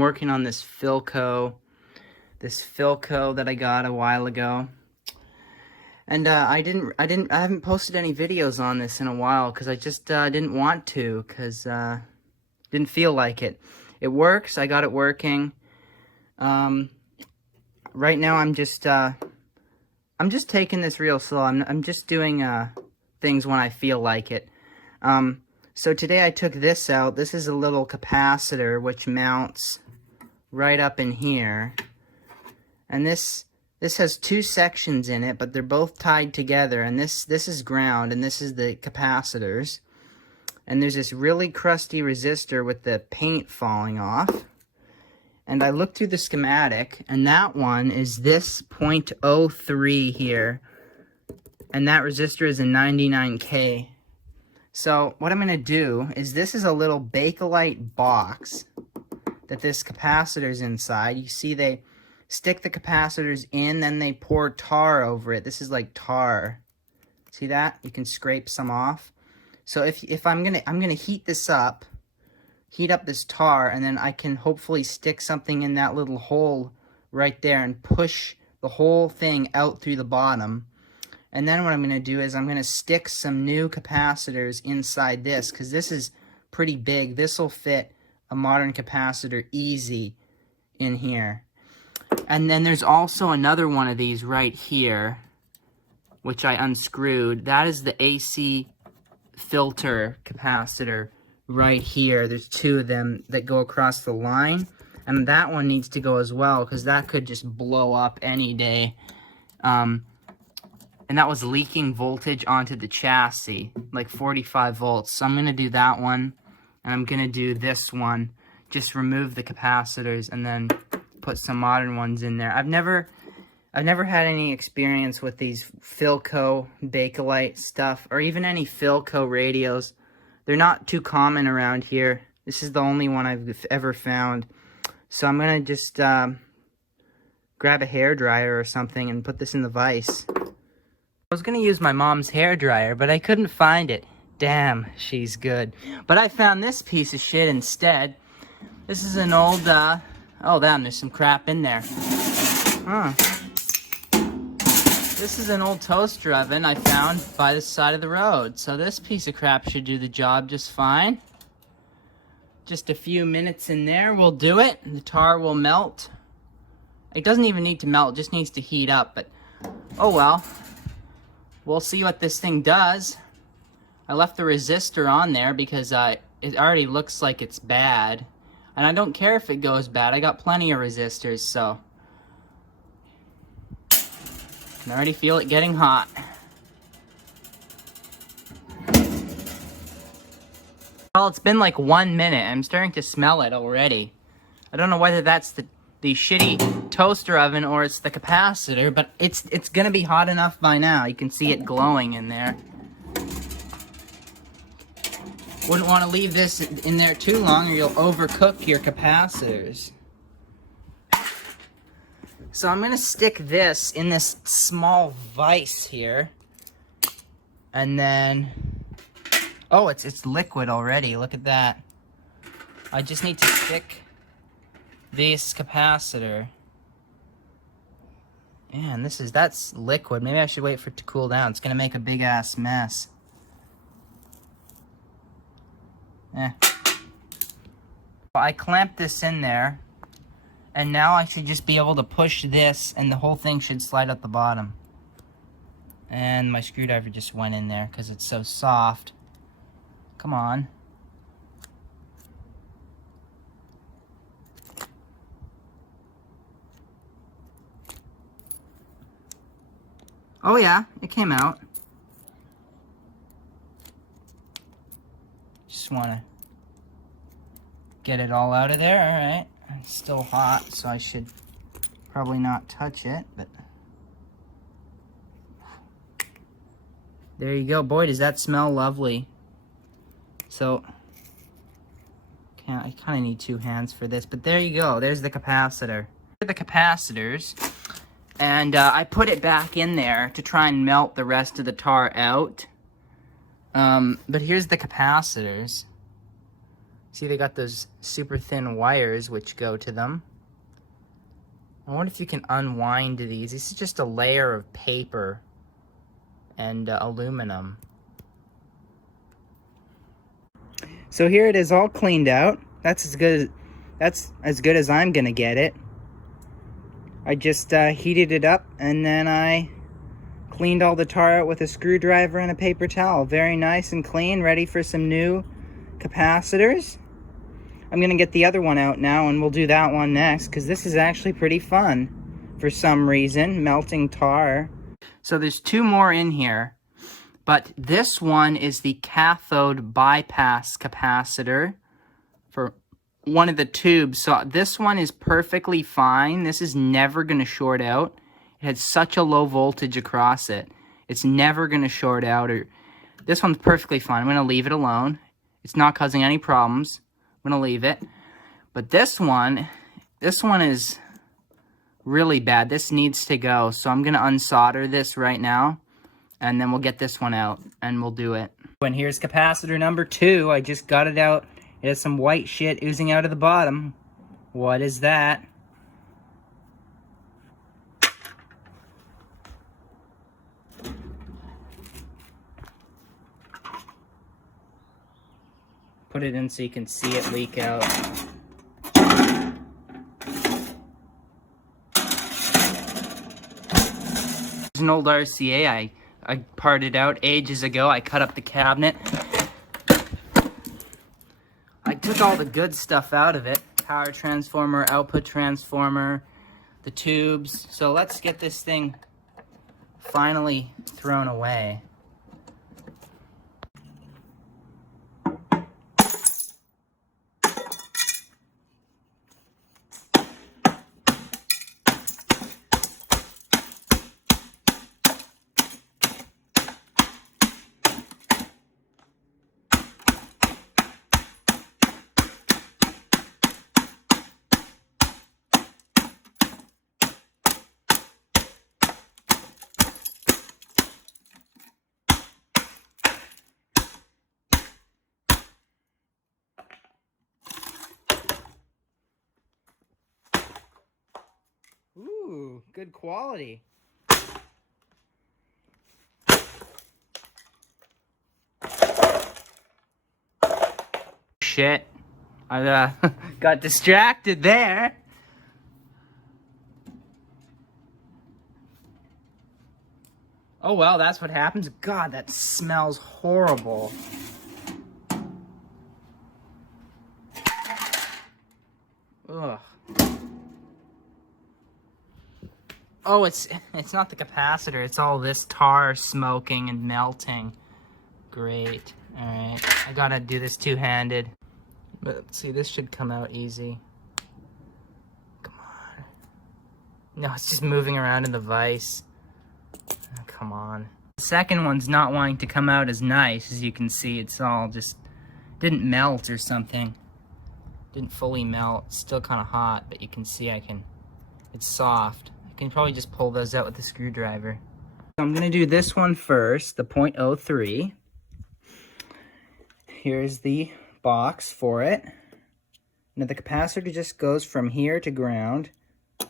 Working on this Philco that I got a while ago, and I haven't posted any videos on this in a while because I just didn't want to, because didn't feel like it. It works. I got it working. Right now I'm just taking this real slow. I'm just doing things when I feel like it. So today I took this out. This is a little capacitor which mounts right up in here, and this has two sections in it, but they're both tied together, and this is ground and this is the capacitors, and there's this really crusty resistor with the paint falling off. And I looked through the schematic, and that one is this 0.03 here, and that resistor is a 99K. So what I'm going to do is, this is a little Bakelite box that this capacitor's inside. You see they stick the capacitors in, then they pour tar over it. This is like tar. See that? You can scrape some off. So if I'm gonna heat this up, heat up this tar, and then I can hopefully stick something in that little hole right there and push the whole thing out through the bottom. And then what I'm going to do is I'm going to stick some new capacitors inside this, because this is pretty big. This will fit a modern capacitor easy in here. And then there's also another one of these right here, which I unscrewed. That is the AC filter capacitor right here. There's two of them that go across the line, and that one needs to go as well, because that could just blow up any day. And that was leaking voltage onto the chassis, like 45 volts. So I'm going to do that one, and I'm going to do this one. Just remove the capacitors and then put some modern ones in there. I've never had any experience with these Philco Bakelite stuff, or even any Philco radios. They're not too common around here. This is the only one I've ever found. So I'm going to just grab a hairdryer or something and put this in the vise. I was going to use my mom's hairdryer, but I couldn't find it. Damn, she's good. But I found this piece of shit instead. This is an old, oh damn, there's some crap in there. Huh. This is an old toaster oven I found by the side of the road. So this piece of crap should do the job just fine. Just a few minutes in there will do it. The tar will melt. It doesn't even need to melt, it just needs to heat up, but oh well. We'll see what this thing does. I left the resistor on there because it already looks like it's bad. And I don't care if it goes bad. I got plenty of resistors, so I can already feel it getting hot. Well, it's been like 1 minute. I'm starting to smell it already. I don't know whether that's the shitty toaster oven or it's the capacitor, but it's gonna be hot enough by now. You can see it glowing in there. Wouldn't want to leave this in there too long or you'll overcook your capacitors. So I'm gonna stick this in this small vise here, and then, oh, it's liquid already. Look at that. I just need to stick this capacitor. Man, that's liquid. Maybe I should wait for it to cool down. It's gonna make a big ass mess. I clamped this in there, and now I should just be able to push this and the whole thing should slide out the bottom. And my screwdriver just went in there because it's so soft. Come on. Oh yeah, it came out. Just want to get it all out of there. Alright, it's still hot, so I should probably not touch it, but there you go. Boy, does that smell lovely. So I kind of need two hands for this, but there you go. There's the capacitor. The capacitors, and I put it back in there to try and melt the rest of the tar out. But here's the capacitors. See, they got those super thin wires which go to them. I wonder if you can unwind these. This is just a layer of paper and aluminum. So here it is all cleaned out. That's as good as I'm gonna get it. I just heated it up and then I cleaned all the tar out with a screwdriver and a paper towel. Very nice and clean, ready for some new capacitors. I'm gonna get the other one out now and we'll do that one next because this is actually pretty fun for some reason, melting tar. So there's two more in here, but this one is the cathode bypass capacitor for one of the tubes. So this one is perfectly fine. This is never gonna short out. It has such a low voltage across it. It's never gonna short out. This one's perfectly fine. I'm gonna leave it alone. It's not causing any problems. I'm gonna leave it. But this one is really bad. This needs to go. So I'm gonna unsolder this right now and then we'll get this one out and we'll do it. And here's capacitor number 2. I just got it out. It has some white shit oozing out of the bottom. What is that? Put it in so you can see it leak out. It's an old RCA I parted out ages ago. I cut up the cabinet. I took all the good stuff out of it. Power transformer, output transformer, the tubes. So let's get this thing finally thrown away. Ooh, good quality. Shit. I got distracted there. Oh well, that's what happens. God, that smells horrible. Ugh. Oh, it's not the capacitor. It's all this tar smoking and melting. Great. All right. I gotta do this two-handed. But see, this should come out easy. Come on. No, it's just moving around in the vise. Oh, come on. The second one's not wanting to come out as nice. As you can see, it's all just didn't melt or something. Didn't fully melt. It's still kind of hot, but you can see it's soft. I can probably just pull those out with a screwdriver. So I'm gonna do this one first, the 0.03. Here's the box for it. Now the capacitor just goes from here to ground.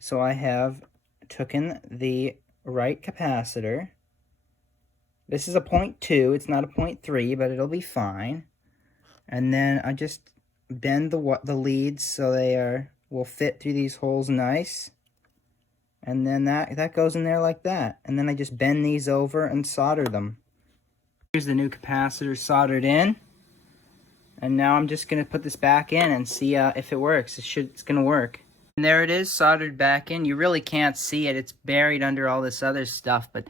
So I have taken the right capacitor. This is a 0.2, it's not a 0.3, but it'll be fine. And then I just bend the leads so they will fit through these holes nice. And then that goes in there like that. And then I just bend these over and solder them. Here's the new capacitor soldered in. And now I'm just going to put this back in and see if it works. It's going to work. And there it is, soldered back in. You really can't see it. It's buried under all this other stuff. But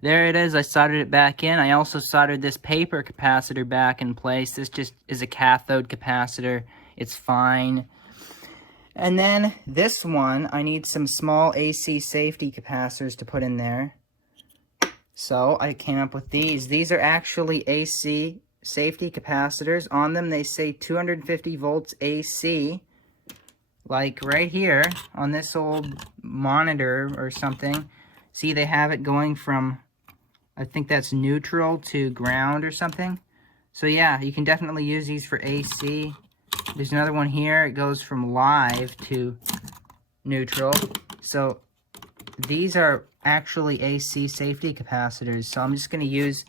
there it is. I soldered it back in. I also soldered this paper capacitor back in place. This just is a cathode capacitor. It's fine. And then this one, I need some small AC safety capacitors to put in there. So I came up with these. These are actually AC safety capacitors. On them they say 250 volts AC. Like right here on this old monitor or something. See, they have it going from, I think that's neutral to ground or something. So yeah, you can definitely use these for AC. There's another one here. It goes from live to neutral. So these are actually AC safety capacitors. So I'm just going to use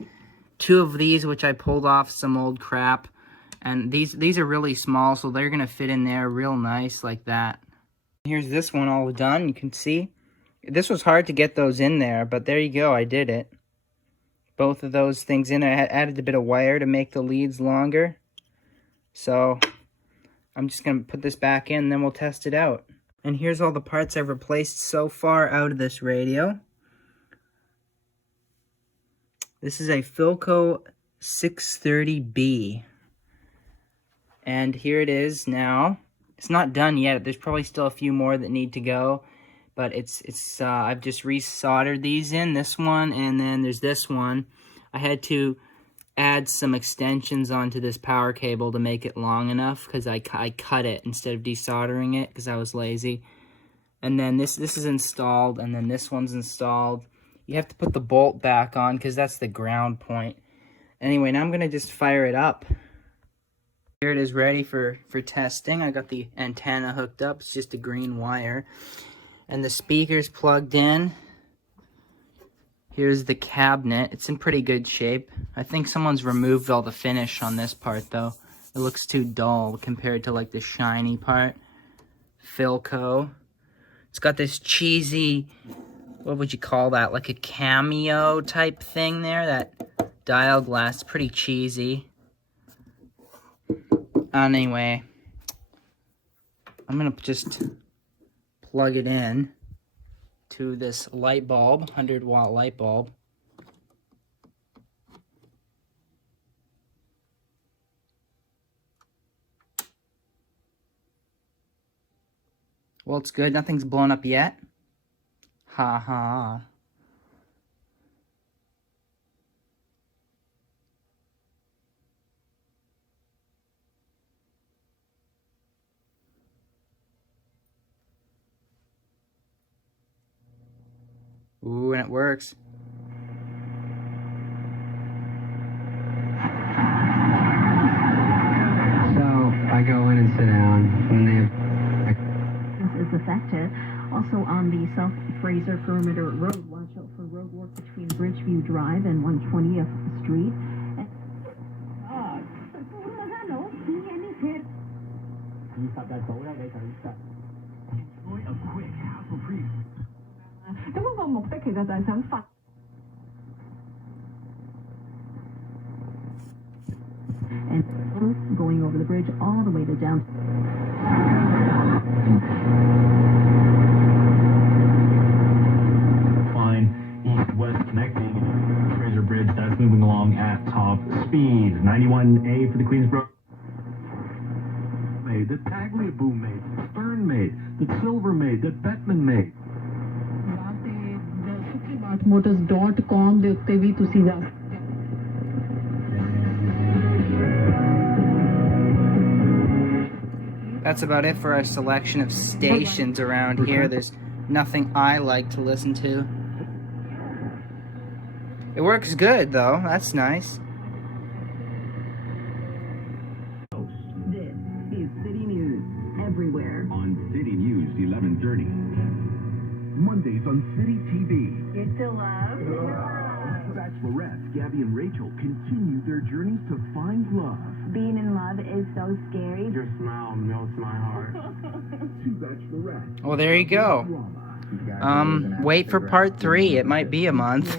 2 of these, which I pulled off some old crap. And these are really small, so they're going to fit in there real nice like that. Here's this one all done. You can see. This was hard to get those in there, but there you go. I did it. Both of those things in there. I added a bit of wire to make the leads longer. So I'm just going to put this back in, and then we'll test it out. And here's all the parts I've replaced so far out of this radio. This is a Philco 630B. And here it is now. It's not done yet. There's probably still a few more that need to go. But I've just resoldered these in, this one, and then there's this one. I had to add some extensions onto this power cable to make it long enough, because I cut it instead of desoldering it, because I was lazy. And then this is installed, and then this one's installed. You have to put the bolt back on, because that's the ground point. Anyway, now I'm going to just fire it up. Here it is ready for testing. I got the antenna hooked up. It's just a green wire. And the speaker's plugged in. Here's the cabinet. It's in pretty good shape. I think someone's removed all the finish on this part, though. It looks too dull compared to, like, the shiny part. Philco. It's got this cheesy, what would you call that? Like a cameo type thing there. That dial glass, pretty cheesy. Anyway, I'm going to just plug it in to this light bulb, 100-watt light bulb. Well, it's good. Nothing's blown up yet. Ha ha. Ooh, and it works. So I go in and sit down when they. This is effective. Also on the South Fraser Perimeter Road, watch out for road work between Bridgeview Drive and 120th Street. And going over the bridge all the way to down. Line east-west connecting Fraser Bridge that's moving along at top speed. 91A for the Queensboro. Made, that Tagliabue made, that Stern made, that Silver made, that Bettman made. motors.com ਦੇ ਉੱਤੇ ਵੀ ਤੁਸੀਂ ਜਾ That's about it for our selection of stations around here. There's nothing I like to listen to. It works good, though. That's nice. This is City News everywhere. On City News 1130. Mondays on City TV. You're still love? Bachelorette Gabby and Rachel continue their journeys to find love. Being in love is so scary. Your smile melts my heart. Two Bachelorette. Well, there you go. Wait for part 3. It might be a month.